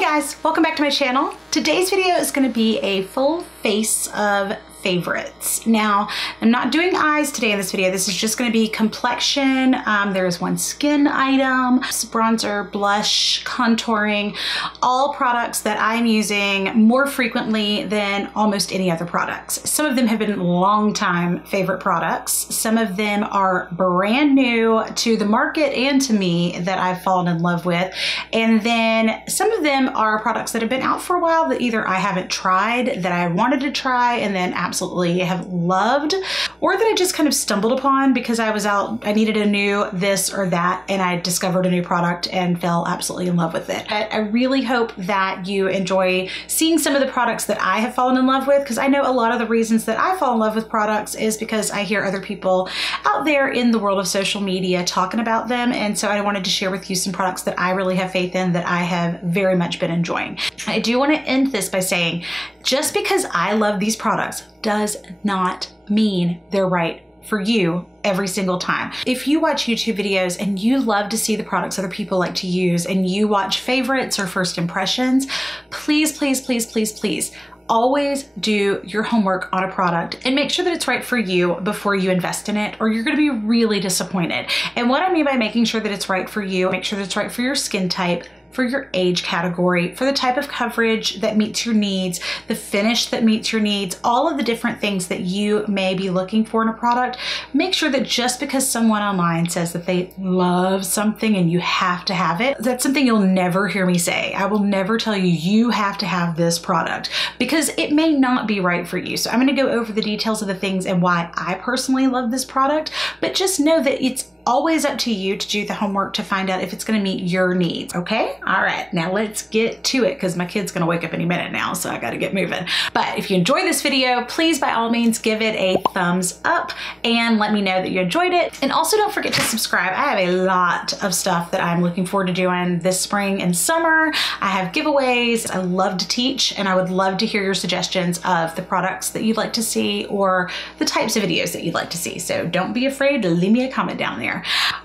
Hey guys, welcome back to my channel. Today's video is going to be a full face of favorites. Now, I'm not doing eyes today in this video. This is just going to be complexion. There is one skin item, bronzer, blush, contouring, all products that I'm using more frequently than almost any other products. Some of them have been long time favorite products. Some of them are brand new to the market and to me that I've fallen in love with. And then some of them are products that have been out for a while that either I haven't tried, that I wanted to try, and then absolutely have loved, or that I just kind of stumbled upon because I was out, I needed a new this or that, and I discovered a new product and fell absolutely in love with it. But I really hope that you enjoy seeing some of the products that I have fallen in love with, because I know a lot of the reasons that I fall in love with products is because I hear other people out there in the world of social media talking about them, and so I wanted to share with you some products that I really have faith in that I have very much been enjoying. I do want to end this by saying, just because I love these products does not mean they're right for you every single time. If you watch YouTube videos and you love to see the products other people like to use and you watch favorites or first impressions, please, please, please, please, please, always do your homework on a product and make sure that it's right for you before you invest in it, or you're going to be really disappointed. And what I mean by making sure that it's right for you, make sure that it's right for your skin type, for your age category, for the type of coverage that meets your needs, the finish that meets your needs, all of the different things that you may be looking for in a product. Make sure that just because someone online says that they love something and you have to have it, that's something you'll never hear me say. I will never tell you, you have to have this product, because it may not be right for you. So I'm going to go over the details of the things and why I personally love this product, but just know that it's always up to you to do the homework to find out if it's going to meet your needs. Okay? All right, now let's get to it, because my kid's going to wake up any minute now, so I got to get moving. But if you enjoyed this video, please by all means give it a thumbs up and let me know that you enjoyed it. And also don't forget to subscribe. I have a lot of stuff that I'm looking forward to doing this spring and summer. I have giveaways. I love to teach, and I would love to hear your suggestions of the products that you'd like to see or the types of videos that you'd like to see. So don't be afraid to leave me a comment down there.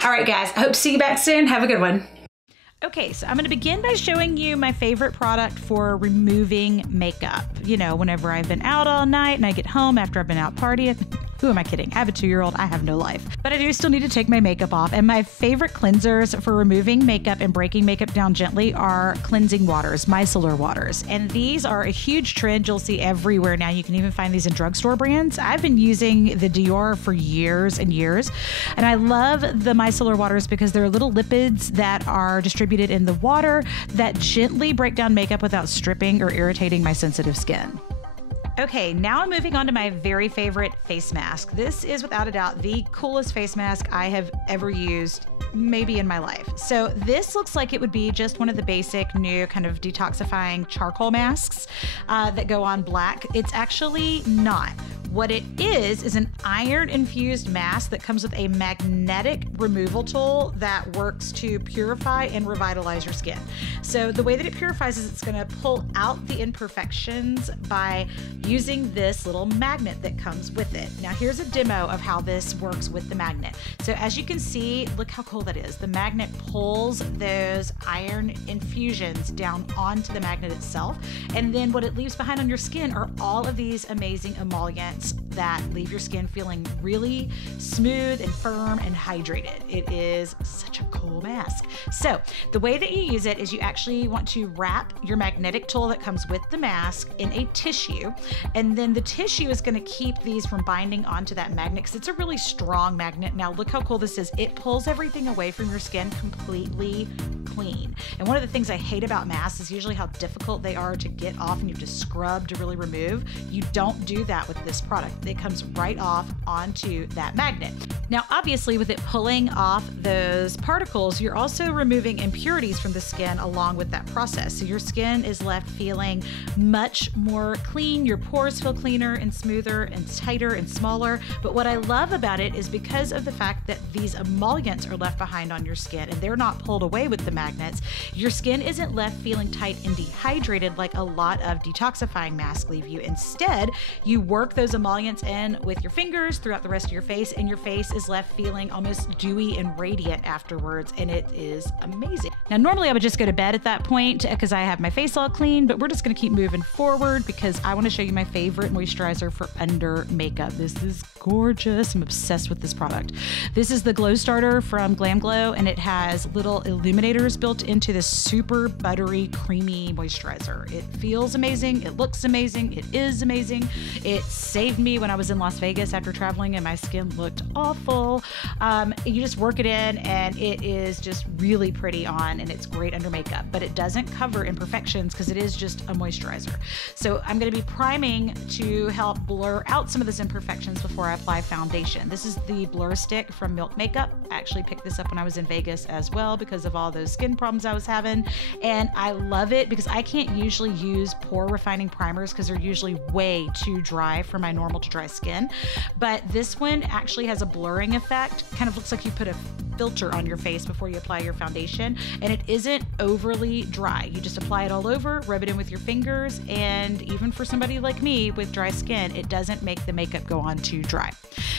All right, guys, I hope to see you back soon. Have a good one. Okay, so I'm going to begin by showing you my favorite product for removing makeup. You know, whenever I've been out all night and I get home after I've been out partying. Who am I kidding? I have a 2-year-old. I have no life. But I do still need to take my makeup off. And my favorite cleansers for removing makeup and breaking makeup down gently are cleansing waters, micellar waters. And these are a huge trend you'll see everywhere now. You can even find these in drugstore brands. I've been using the Dior for years and years. And I love the micellar waters because they're little lipids that are distributed in the water that gently break down makeup without stripping or irritating my sensitive skin. Okay, now I'm moving on to my very favorite face mask. This is without a doubt the coolest face mask I have ever used, maybe in my life. So this looks like it would be just one of the basic new kind of detoxifying charcoal masks that go on black. It's actually not. What it is an iron infused mask that comes with a magnetic removal tool that works to purify and revitalize your skin. So the way that it purifies is it's going to pull out the imperfections by using this little magnet that comes with it. Now here's a demo of how this works with the magnet. So as you can see, look how cool that is. The magnet pulls those iron infusions down onto the magnet itself, and then what it leaves behind on your skin are all of these amazing emollients that leave your skin feeling really smooth and firm and hydrated. It is such a cool mask. So the way that you use it is you actually want to wrap your magnetic tool that comes with the mask in a tissue, and then the tissue is going to keep these from binding onto that magnet because it's a really strong magnet. Now look how cool this is. It pulls everything away from your skin completely clean. And one of the things I hate about masks is usually how difficult they are to get off and you have to scrub to really remove. You don't do that with this product. It comes right off onto that magnet. Now, obviously, with it pulling off those particles, you're also removing impurities from the skin along with that process. So your skin is left feeling much more clean. Your pores feel cleaner and smoother and tighter and smaller. But what I love about it is because of the fact that these emollients are left behind on your skin and they're not pulled away with the magnets, your skin isn't left feeling tight and dehydrated like a lot of detoxifying masks leave you. Instead, you work those emollients in with your fingers throughout the rest of your face, and your face is left feeling almost dewy and radiant afterwards, and it is amazing. Now, normally I would just go to bed at that point because I have my face all clean, but we're just gonna keep moving forward because I wanna show you my favorite moisturizer for under makeup. This is gorgeous. I'm obsessed with this product. This is the GlowStarter from Glam Glow, and it has little illuminators built into this super buttery, creamy moisturizer. It feels amazing. It looks amazing. It is amazing. It saved me when I was in Las Vegas after traveling and my skin looked awful. You just work it in and it is just really pretty on, and it's great under makeup, but it doesn't cover imperfections because it is just a moisturizer. So I'm going to be priming to help blur out some of those imperfections before I apply foundation. This is the blur stick from Milk Makeup. I actually picked this up when I was in Vegas as well because of all those skin problems I was having, and I love it because I can't usually use pore refining primers because they're usually way too dry for my normal to dry skin, but this one actually has a blurring effect. Kind of looks like you put a filter on your face before you apply your foundation, and it isn't overly dry. You just apply it all over, rub it in with your fingers, and even for somebody like me with dry skin, it doesn't make the makeup go on too dry.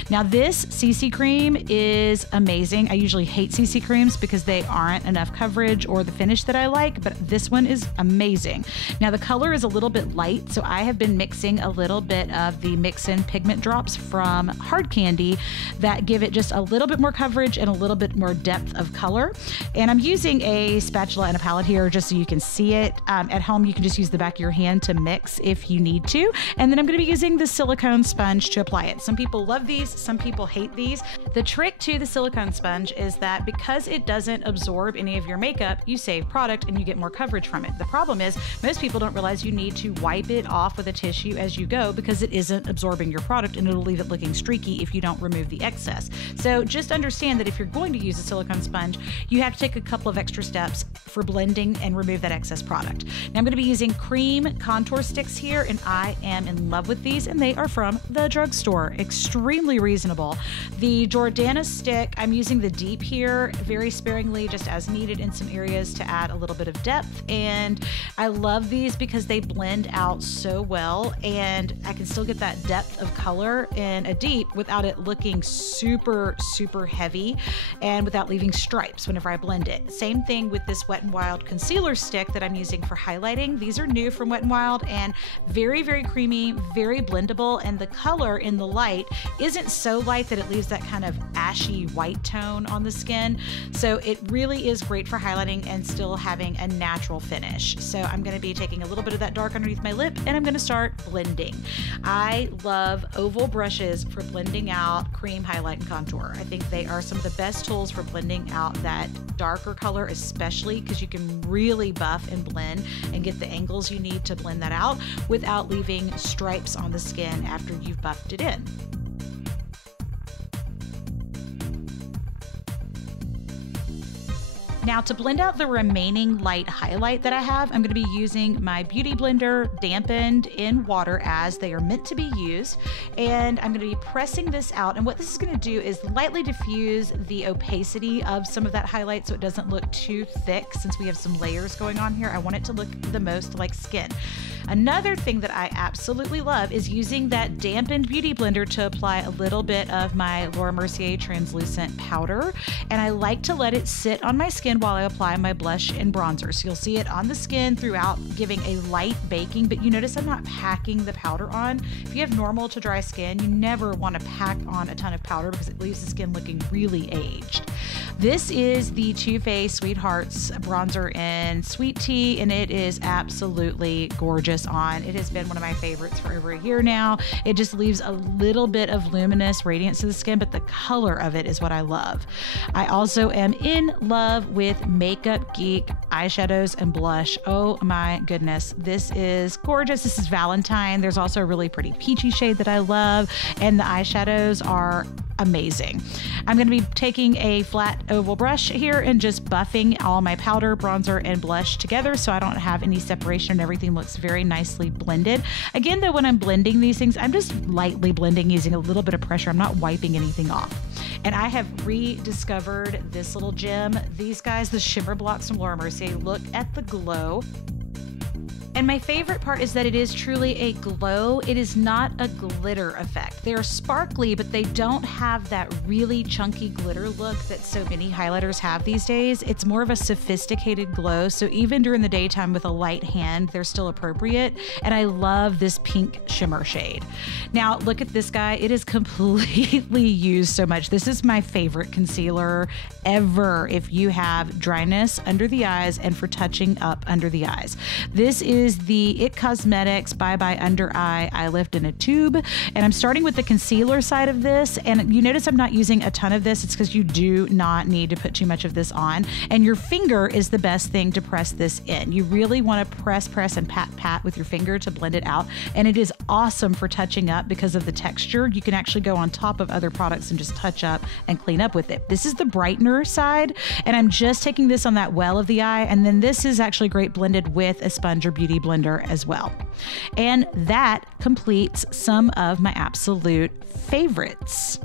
Now, this CC cream is amazing. I usually hate CC creams because they aren't enough coverage or the finish that I like, but this one is amazing. Now, the color is a little bit light, so I have been mixing a little bit of the Mix-In Pigment drops from Hard Candy that give it just a little bit more coverage and a little bit more depth of color. And I'm using a spatula and a palette here just so you can see it. At home, you can just use the back of your hand to mix if you need to. And then I'm going to be using the silicone sponge to apply it. Some people love these, some people hate these. The trick to the silicone sponge is that because it doesn't absorb any of your makeup, you save product and you get more coverage from it. The problem is most people don't realize you need to wipe it off with a tissue as you go because it isn't absorbing your product, and it'll leave it looking streaky if you don't remove the excess. So just understand that if you're going to use a silicone sponge, you have to take a couple of extra steps for blending and remove that excess product. Now I'm going to be using cream contour sticks here, and I am in love with these, and they are from the drugstore. Extremely reasonable. The Jordana stick, I'm using the deep here very sparingly, just as needed in some areas to add a little bit of depth, and I love these because they blend out so well, and I can still get that depth of color in a deep without it looking super heavy and without leaving stripes whenever I blend it. Same thing with this Wet n Wild concealer stick that I'm using for highlighting. These are new from Wet n Wild and very creamy, very blendable, and the color in the light isn't so light that it leaves that kind of ashy white tone on the skin. So it really is great for highlighting and still having a natural finish. So I'm going to be taking a little bit of that dark underneath my lip, and I'm going to start blending. I love oval brushes for blending out cream, highlight, and contour. I think they are some of the best tools for blending out that darker color, especially because you can really buff and blend and get the angles you need to blend that out without leaving stripes on the skin after you've buffed it in. Now, to blend out the remaining light highlight that I have, I'm going to be using my Beauty Blender dampened in water as they are meant to be used. And I'm going to be pressing this out. And what this is going to do is lightly diffuse the opacity of some of that highlight so it doesn't look too thick since we have some layers going on here. I want it to look the most like skin. Another thing that I absolutely love is using that dampened Beauty Blender to apply a little bit of my Laura Mercier translucent powder. And I like to let it sit on my skin while I apply my blush and bronzer. So you'll see it on the skin throughout, giving a light baking, but you notice I'm not packing the powder on. If you have normal to dry skin, you never want to pack on a ton of powder because it leaves the skin looking really aged. This is the Too Faced Sweethearts bronzer in Sweet Tea, and it is absolutely gorgeous on. It has been one of my favorites for over a year now. It just leaves a little bit of luminous radiance to the skin, but the color of it is what I love. I also am in love with Makeup Geek eyeshadows and blush. Oh my goodness, this is gorgeous. This is Valentine. There's also a really pretty peachy shade that I love, and the eyeshadows are amazing. I'm going to be taking a flat oval brush here and just buffing all my powder, bronzer, and blush together so I don't have any separation and everything looks very nicely blended. Again, though, when I'm blending these things, I'm just lightly blending using a little bit of pressure. I'm not wiping anything off. And I have rediscovered this little gem. These guys, the shimmer blocks from Laura Mercier, look at the glow. And my favorite part is that it is truly a glow. It is not a glitter effect. They are sparkly, but they don't have that really chunky glitter look that so many highlighters have these days. It's more of a sophisticated glow. So even during the daytime with a light hand, they're still appropriate. And I love this pink shimmer shade. Now look at this guy. It is completely used so much. This is my favorite concealer ever if you have dryness under the eyes and for touching up under the eyes. This is the IT Cosmetics Bye Bye Under Eye Eye Lift in a Tube. And I'm starting with the concealer side of this. And you notice I'm not using a ton of this. It's because you do not need to put too much of this on. And your finger is the best thing to press this in. You really want to press, and pat with your finger to blend it out. And it is awesome for touching up because of the texture. You can actually go on top of other products and just touch up and clean up with it. This is the Brightener side. And I'm just taking this on that well of the eye. And then this is actually great blended with a sponge or beauty blender as well. And that completes some of my absolute favorites.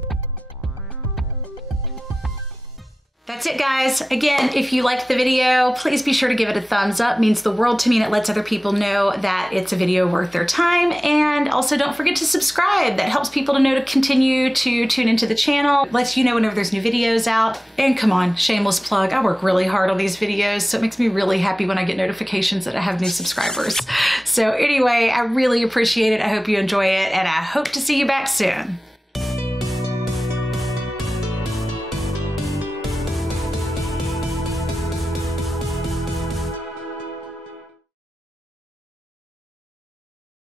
That's it, guys. Again, if you liked the video, please be sure to give it a thumbs up. It means the world to me, and it lets other people know that it's a video worth their time. And also don't forget to subscribe. That helps people to know to continue to tune into the channel. It lets you know whenever there's new videos out. And come on, shameless plug. I work really hard on these videos, so it makes me really happy when I get notifications that I have new subscribers. So anyway, I really appreciate it. I hope you enjoy it, and I hope to see you back soon.